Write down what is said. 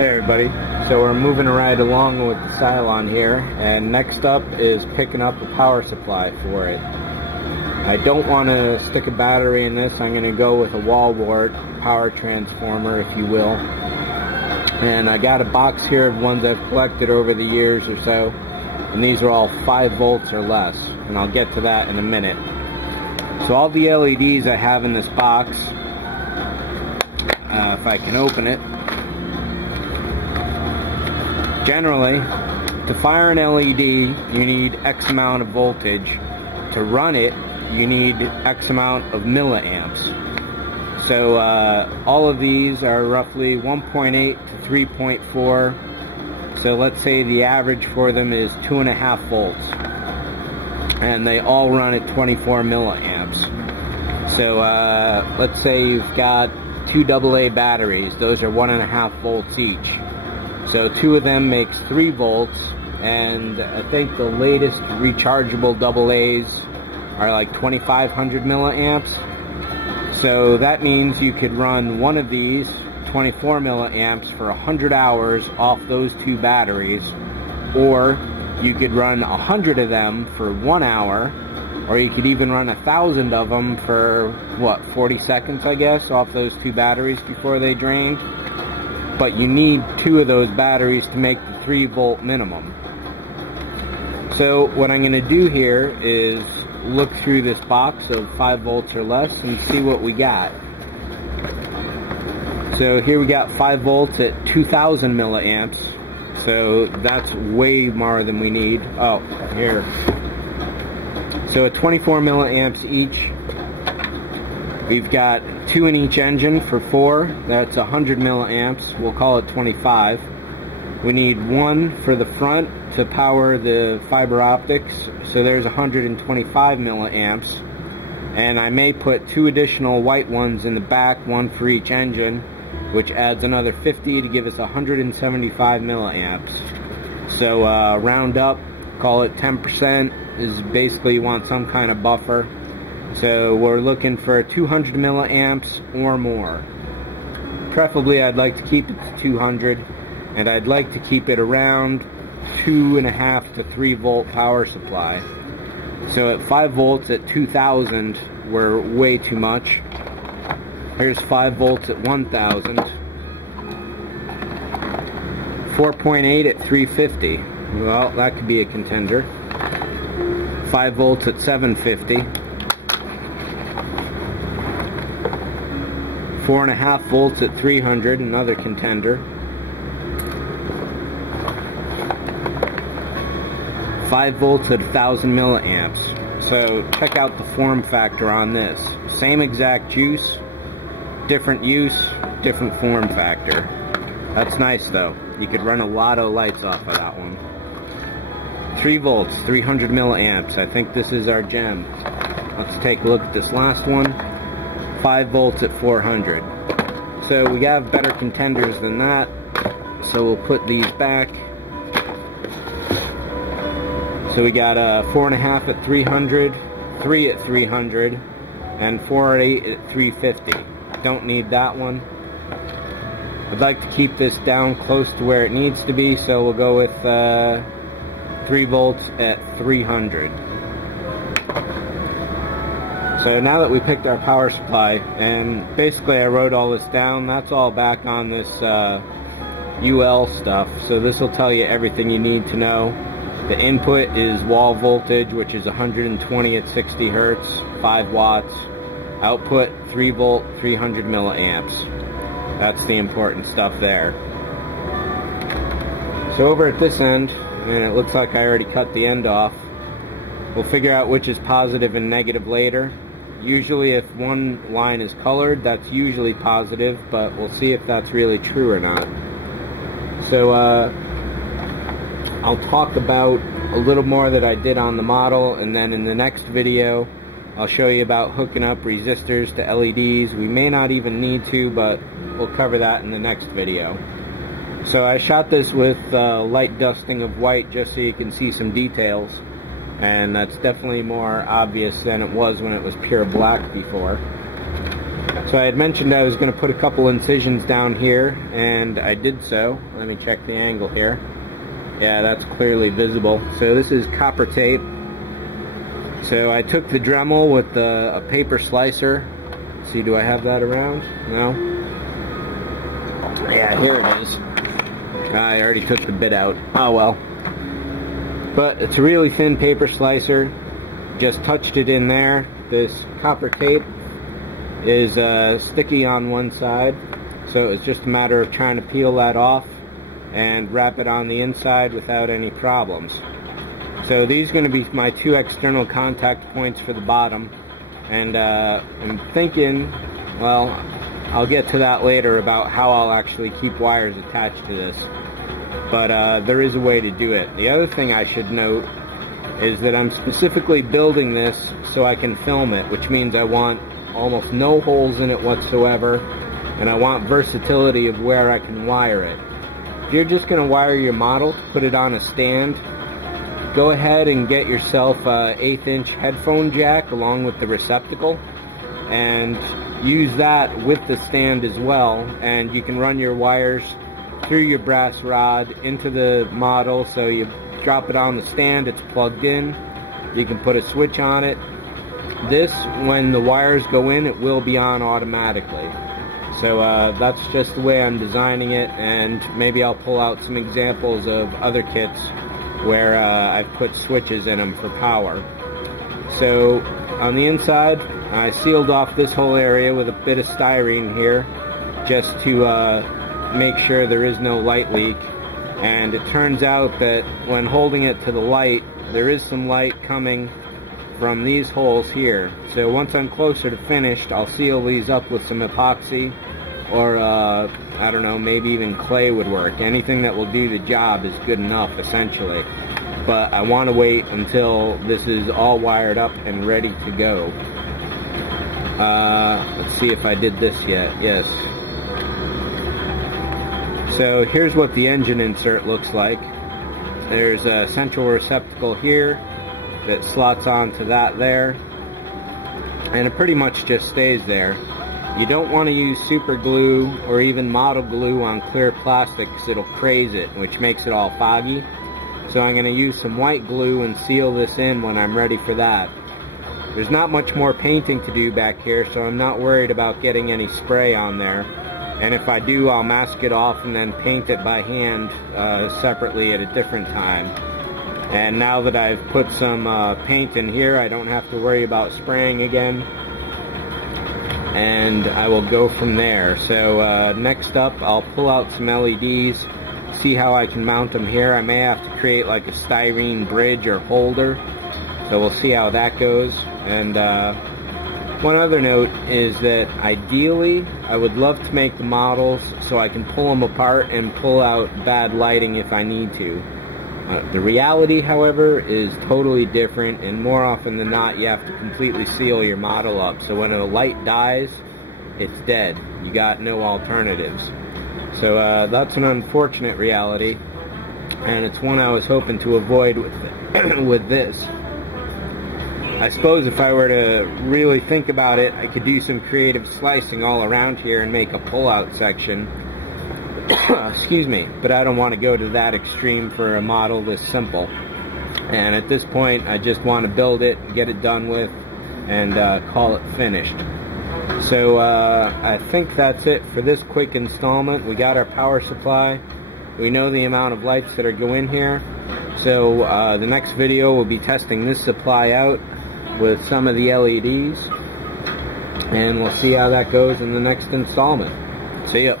Hey everybody, so we're moving right along with the Cylon here, and next up is picking up a power supply for it. I don't want to stick a battery in this. I'm going to go with a wall wart power transformer, if you will. And I got a box here of ones I've collected over the years or so, and these are all 5 volts or less, and I'll get to that in a minute. So all the LEDs I have in this box, if I can open it, generally, to fire an LED, you need X amount of voltage. To run it, you need X amount of milliamps. So all of these are roughly 1.8 to 3.4. So let's say the average for them is 2.5 volts. And they all run at 24 milliamps. So let's say you've got 2 AA batteries. Those are 1.5 volts each. So 2 of them makes 3 volts, and I think the latest rechargeable AA's are like 2,500 milliamps. So that means you could run one of these 24 milliamps for 100 hours off those 2 batteries, or you could run 100 of them for 1 hour, or you could even run 1,000 of them for, what, 40 seconds, I guess, off those 2 batteries before they drained. But you need 2 of those batteries to make the 3 volt minimum. So what I'm going to do here is look through this box of 5 volts or less and see what we got. So here we got 5 volts at 2,000 milliamps. So that's way more than we need. Oh, here. So at 24 milliamps each, we've got 2 in each engine for 4. That's 100 milliamps. We'll call it 25. We need 1 for the front to power the fiber optics. So there's 125 milliamps. And I may put 2 additional white ones in the back, 1 for each engine, which adds another 50 to give us 175 milliamps. So round up, call it 10%, is basically you want some kind of buffer. So we're looking for 200 milliamps or more. Preferably I'd like to keep it to 200, and I'd like to keep it around 2.5 to 3 volt power supply. So at 5 volts at 2,000, we're way too much. Here's 5 volts at 1,000. 4.8 at 350. Well, that could be a contender. 5 volts at 750. 4.5 volts at 300, another contender. 5 volts at 1,000 milliamps. So check out the form factor on this. Same exact juice, different use, different form factor. That's nice though. You could run a lot of lights off of that one. 3 volts, 300 milliamps. I think this is our gem. Let's take a look at this last one. 5 volts at 400. So we have better contenders than that. So we'll put these back. So we got 4.5 at 300, 3 at 300, and 4 at 8 at 350. Don't need that one. I'd like to keep this down close to where it needs to be, so we'll go with 3 volts at 300. So now that we picked our power supply, and basically I wrote all this down, that's all back on this UL stuff. So this will tell you everything you need to know. The input is wall voltage, which is 120 at 60 hertz, 5 watts. Output 3 volt, 300 milliamps. That's the important stuff there. So over at this end, and it looks like I already cut the end off, we'll figure out which is positive and negative later. Usually if one line is colored, that's usually positive, but we'll see if that's really true or not. So I'll talk about a little more that I did on the model, and then in the next video I'll show you about hooking up resistors to LEDs. We may not even need to, but we'll cover that in the next video. So I shot this with light dusting of white just so you can see some details. And that's definitely more obvious than it was when it was pure black before. So I had mentioned I was going to put a couple incisions down here, and I did so. Let me check the angle here. Yeah, that's clearly visible. So this is copper tape. So I took the Dremel with a paper slicer. Let's see, do I have that around? No? Yeah, here it is. I already took the bit out. Oh well. But it's a really thin paper slicer. Just touched it in there. This copper tape is sticky on one side, so it's just a matter of trying to peel that off and wrap it on the inside without any problems. So these are going to be my two external contact points for the bottom, and I'm thinking, well, I'll get to that later about how I'll actually keep wires attached to this, but there is a way to do it. The other thing I should note is that I'm specifically building this so I can film it, which means I want almost no holes in it whatsoever, and I want versatility of where I can wire it. If you're just going to wire your model to put it on a stand, go ahead and get yourself a 1/8 inch headphone jack along with the receptacle, and use that with the stand as well, and you can run your wires through your brass rod into the model. So you drop it on the stand, it's plugged in, you can put a switch on it. This, when the wires go in, it will be on automatically. So that's just the way I'm designing it, and maybe I'll pull out some examples of other kits where I've put switches in them for power. So on the inside, I sealed off this whole area with a bit of styrene here, just to make sure there is no light leak. And it turns out that when holding it to the light, there is some light coming from these holes here. So once I'm closer to finished, I'll seal these up with some epoxy, or I don't know, maybe even clay would work. Anything that will do the job is good enough, essentially. But I want to wait until this is all wired up and ready to go. Let's see if I did this yet. Yes. So here's what the engine insert looks like. There's a central receptacle here that slots onto that there, and it pretty much just stays there. You don't want to use super glue or even model glue on clear plastic because it'll craze it, which makes it all foggy. So I'm going to use some white glue and seal this in when I'm ready for that. There's not much more painting to do back here, so I'm not worried about getting any spray on there. And if I do, I'll mask it off and then paint it by hand separately at a different time. And now that I've put some paint in here, I don't have to worry about spraying again. And I will go from there. So next up, I'll pull out some LEDs, see how I can mount them here. I may have to create like a styrene bridge or holder. So we'll see how that goes. And one other note is that ideally, I would love to make the models so I can pull them apart and pull out bad lighting if I need to. The reality, however, is totally different, and more often than not, you have to completely seal your model up. So when a light dies, it's dead. You got no alternatives. So that's an unfortunate reality, and it's one I was hoping to avoid with this. I suppose if I were to really think about it, I could do some creative slicing all around here and make a pull-out section. Excuse me, but I don't want to go to that extreme for a model this simple. And at this point, I just want to build it, get it done with, and call it finished. So I think that's it for this quick installment. We got our power supply. We know the amount of lights that are going here. So the next video will be testing this supply out with some of the LEDs. And we'll see how that goes in the next installment. See ya.